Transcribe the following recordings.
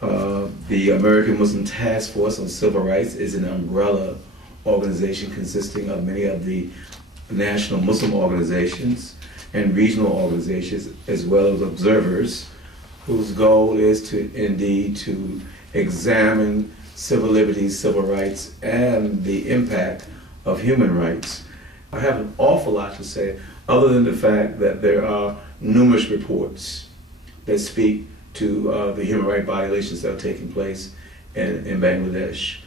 The American Muslim Task Force on Civil Rights is an umbrella organization consisting of many of the national Muslim organizations and regional organizations, as well as observers, whose goal is to indeed to examine civil liberties, civil rights, and the impact of human rights. I have an awful lot to say, other than the fact that there are numerous reports that speak to the human rights violations that are taking place in Bangladesh.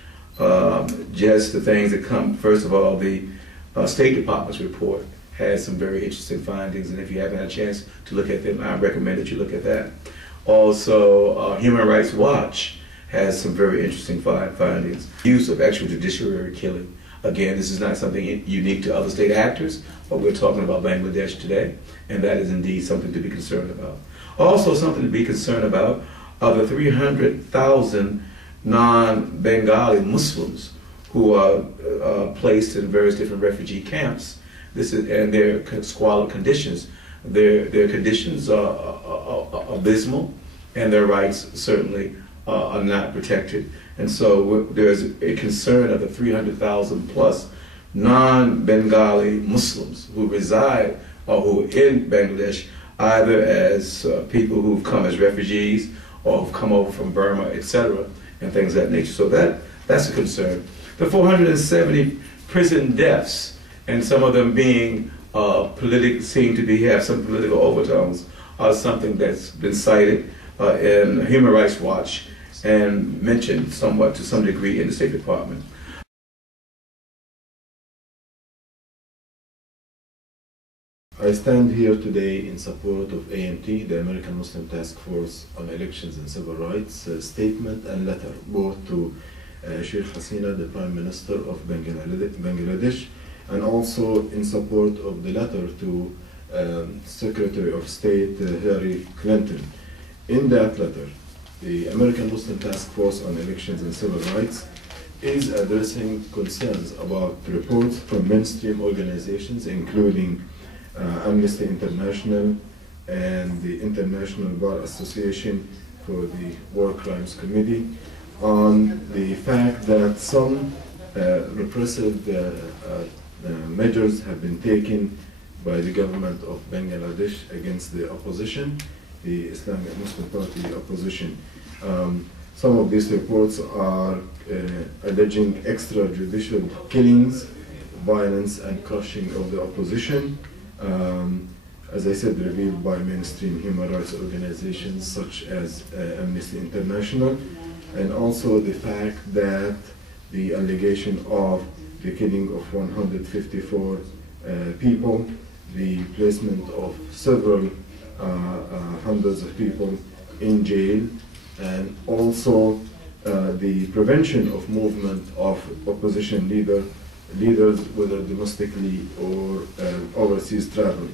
Just the things that come, first of all, the State Department's report has some very interesting findings, and if you haven't had a chance to look at them, I recommend that you look at that. Also, Human Rights Watch has some very interesting findings. Use of extrajudicial killing. Again, this is not something unique to other state actors, but we're talking about Bangladesh today, and that is indeed something to be concerned about. Also, something to be concerned about are the 300,000 non-Bengali Muslims who are placed in various different refugee camps. And their squalid conditions. Their conditions are abysmal, and their rights certainly are not protected. And so there's a concern of the 300,000 plus non-Bengali Muslims who reside or who are in Bangladesh, either as people who've come as refugees or who've come over from Burma, etc., and things of that nature. So that's a concern. The 470 prison deaths, and some of them being seem to have some political overtones, are something that's been cited in Human Rights Watch and mentioned somewhat to some degree in the State Department. I stand here today in support of AMT, the American Muslim Task Force on Elections and Civil Rights, statement and letter, both to Sheikh Hasina, the Prime Minister of Bangladesh, and also in support of the letter to Secretary of State Hillary Clinton. In that letter, the American Muslim Task Force on Elections and Civil Rights is addressing concerns about reports from mainstream organizations, including Amnesty International and the International Bar Association for the War Crimes Committee, on the fact that some repressive measures have been taken by the government of Bangladesh against the opposition, the Islamic Muslim Party opposition. Some of these reports are alleging extrajudicial killings, violence, and crushing of the opposition, as I said, revealed by mainstream human rights organizations such as Amnesty International, and also the fact that the allegation of the killing of 154 people, the placement of several hundreds of people in jail, and also the prevention of movement of opposition leaders, whether domestically or overseas travel.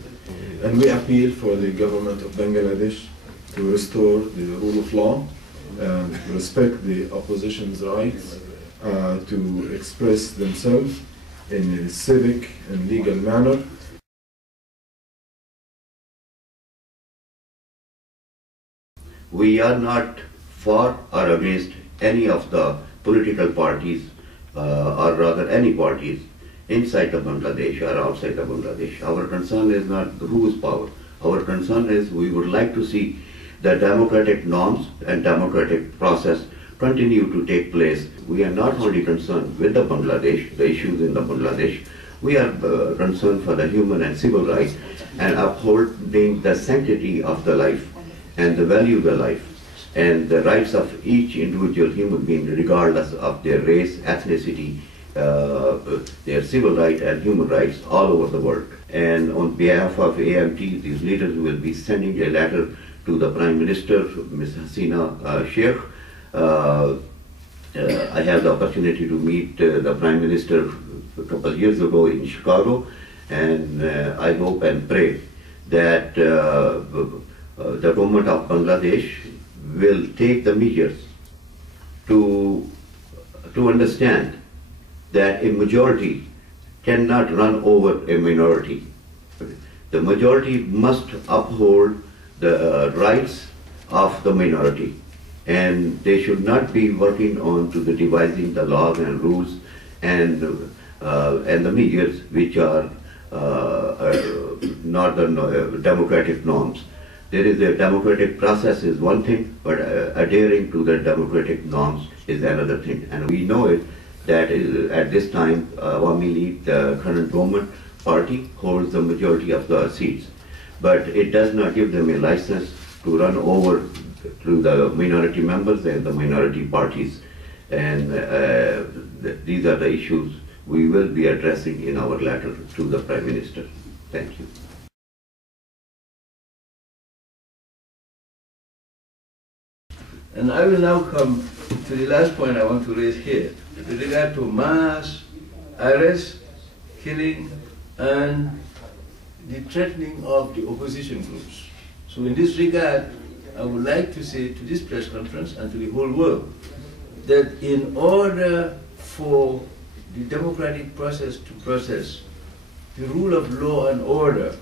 And we appeal for the government of Bangladesh to restore the rule of law, respect the opposition's rights to express themselves in a civic and legal manner. We are not for or against any of the political parties, or rather any parties inside of Bangladesh or outside of Bangladesh. Our concern is not whose power. Our concern is we would like to see the democratic norms and democratic process continue to take place. We are not only concerned with the Bangladesh, the issues in the Bangladesh, we are concerned for the human and civil rights and upholding the sanctity of the life and the value of the life and the rights of each individual human being, regardless of their race, ethnicity, their civil rights and human rights all over the world. And on behalf of AMT, these leaders will be sending a letter to the Prime Minister, Ms. Hasina Sheikh. I had the opportunity to meet the Prime Minister a couple of years ago in Chicago, and I hope and pray that the government of Bangladesh will take the measures to understand that a majority cannot run over a minority. The majority must uphold the rights of the minority. and they should not be working on to the devising the laws and rules and the measures which are not the democratic norms. There is a democratic process is one thing, but adhering to the democratic norms is another thing. And we know it that at this time, Awami League, the current government party, holds the majority of the seats. But it does not give them a license to run over to the minority members and the minority parties. And these are the issues we will be addressing in our letter to the Prime Minister. Thank you. And I will now come to the last point I want to raise here, with regard to mass arrest, killing, and the threatening of the opposition groups. So in this regard, I would like to say to this press conference and to the whole world that in order for the democratic process to process, the rule of law and order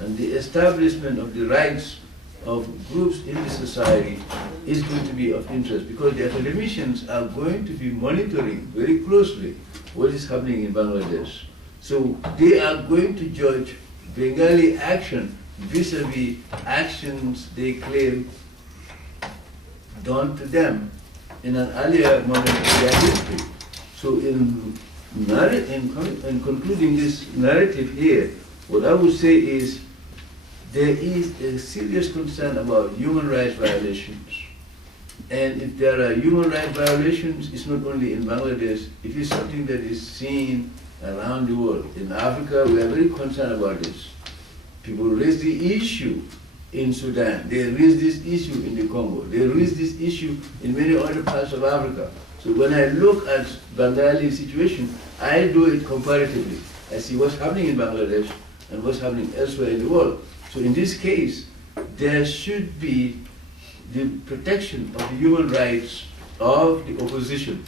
and the establishment of the rights of groups in the society is going to be of interest, because the academicians are going to be monitoring very closely what is happening in Bangladesh. So they are going to judge Bengali action vis-a-vis actions they claim done to them in an earlier moment of their history. So in concluding this narrative here, what I would say is there is a serious concern about human rights violations. And if there are human rights violations, it's not only in Bangladesh, it is something that is seen around the world. In Africa, we are very concerned about this. People raise the issue in Sudan, they raise this issue in the Congo, they raise this issue in many other parts of Africa. So when I look at Bengali situation, I do it comparatively. I see what's happening in Bangladesh and what's happening elsewhere in the world. So in this case, there should be the protection of the human rights of the opposition